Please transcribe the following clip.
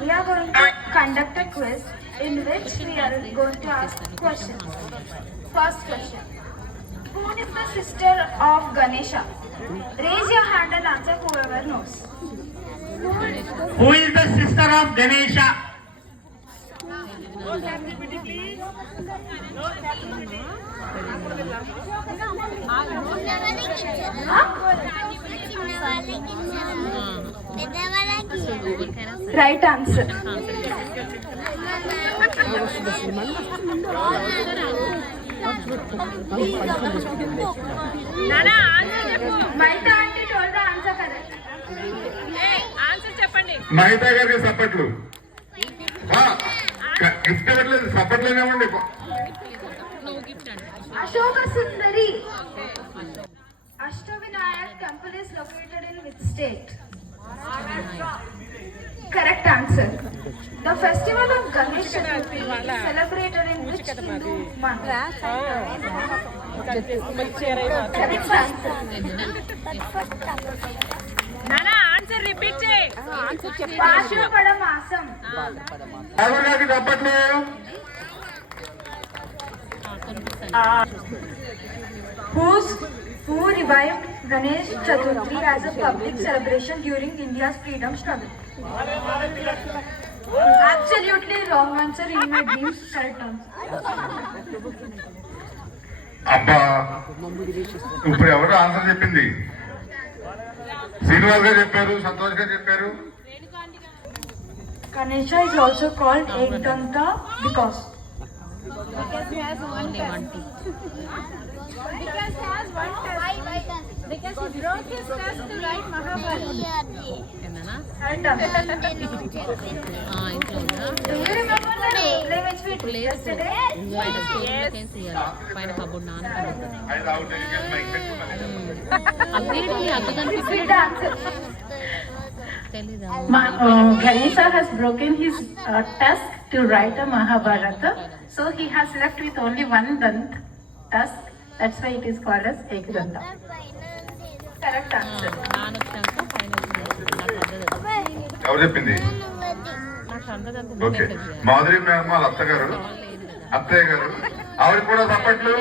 We are going to conduct a quiz in which we are going to ask questions. First question. Who is the sister of Ganesha? Raise your hand and answer whoever knows. Who is the sister of Ganesha? Right answer. Maita auntie told the answer correct. Mahitha గారికి సప్పట్లు gift ఇవ్వట్లేదు, సప్పట్లోనే ఉండి. Ashoka Sundari. Ashtavinayak temple is located in which state? Correct answer. The festival of Ganesh Chaturthi is celebrated in which Hindu month? Correct answer. Answer repeat చేయి. భాద్రపద మాసం. రాహుల్ గారికి సప్పట్లు. Who revived Ganesh Chaturthi as a public celebration during India's freedom struggle? Absolutely wrong answer in my dreams. Correct answer. అబ్బా, ఇప్పుడు ఎవరు answer చెప్పింది? శ్రీనివాస్ గారు చెప్పారు, సంతోష్ గారు చెప్పారు. Ganesha is also called Ekdanta because he has one test. Because he broke his test to write Mahabharata. correct answer. Do you remember the role play which we did yesterday? పైన cupboard నాన్న ఐదు out అయ్యి mic పెట్టుకున్నాను. Repeat the answer. Ganesha has broken his tusk to write a Mahabharata, so he has left with only one dant tusk. That's why it is called as Ekdanta. Correct answer. నాన్న వచ్చాక పైన ఎవరు చెప్పింది? Okay, Madhuri madam వాళ్ళ అత్తగారు, అత్తయ్య గారు, ఆవిడ కూడా సప్పట్లు.